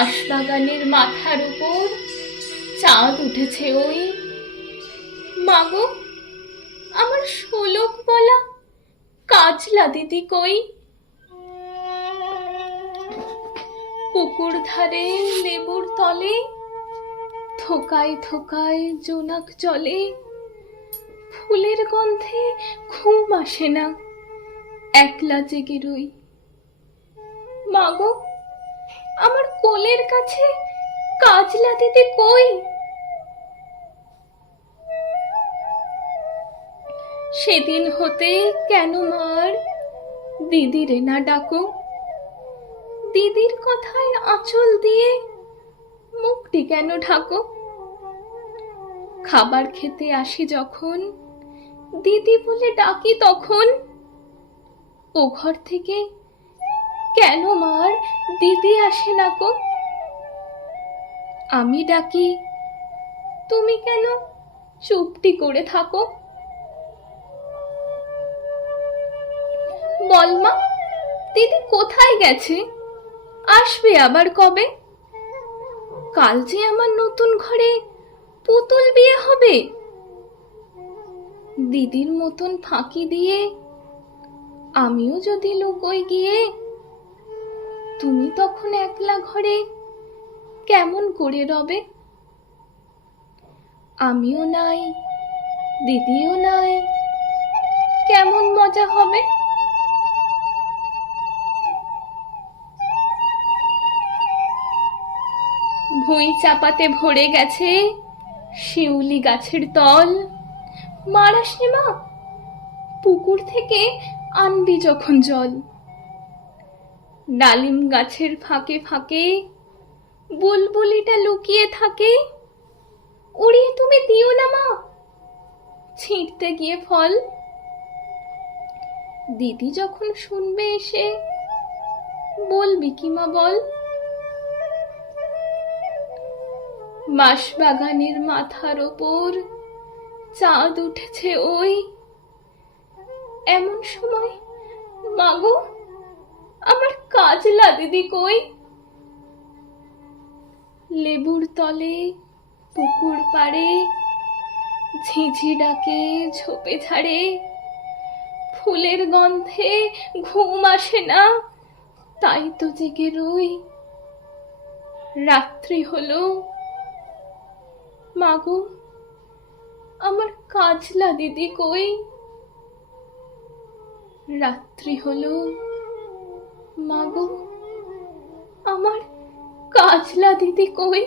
বাঁশবাগানের মাথার উপর চাঁদ উঠেছে ওই। মাগো, আমার শোলক বলা কাজলা দিদি কই? পুকুর ধারে লেবুর তলে থোকায় থোকায় জোনাক জলে, ফুলের গন্ধে ঘুম আসে না, একলা জেগে রই। মাগো, আমার কোলের কাছে কাজলা দিদি কই? সেদিন হতে কেন মার দিদিরে না ডাকো? দিদির কথায় আঁচল দিয়ে মুখটি কেন ঢাকো? খাবার খেতে আসি যখন দিদি বলে ডাকি তখন, ও ঘর থেকে কেন মার দিদি আসে না গো? আমি ডাকি, তুমি কেন চুপটি করে থাকো? বল মা, দিদি কোথায় গেছে? আসবে আবার কবে? কাল যে আমার নতুন ঘরে পুতুল বিয়ে হবে। দিদির মতন ফাঁকি দিয়ে আমিও যদি লুকোই গিয়ে, তুমি তখন একলা ঘরে কেমন করে রবে? আমিও নাই, দিদিও নাই, কেমন মজা হবে? ভুঁই চাপাতে ভরে গেছে শিউলি গাছের তল। মার আসনে মা, পুকুর থেকে আনবি যখন জল। ডালিম গাছের ফাঁকে ফাঁকে বুলবুলিটা লুকিয়ে থাকে, উড়িয়ে তুমি দিও না মা, ছিঁড়তে গিয়ে ফল। দিদি যখন শুনবে এসে বলবি কি মা বল? বাঁশবাগানের মাথার ওপর চাঁদ উঠেছে ওই। এমন সময় মাগো, আমার কাজলা দিদি কই? লেবুর তলে পুকুর পাড়ে ঝিঝি ডাকে ঝোপে ঝাড়ে, ফুলের গন্ধে ঘুম আসে না, তাই তো জেগে রই। রাত্রি হলো, মাগো, আমার কাজলা দিদি কই? রাত্রি হলো, মাগো, আমার কাজলা দিদি কই?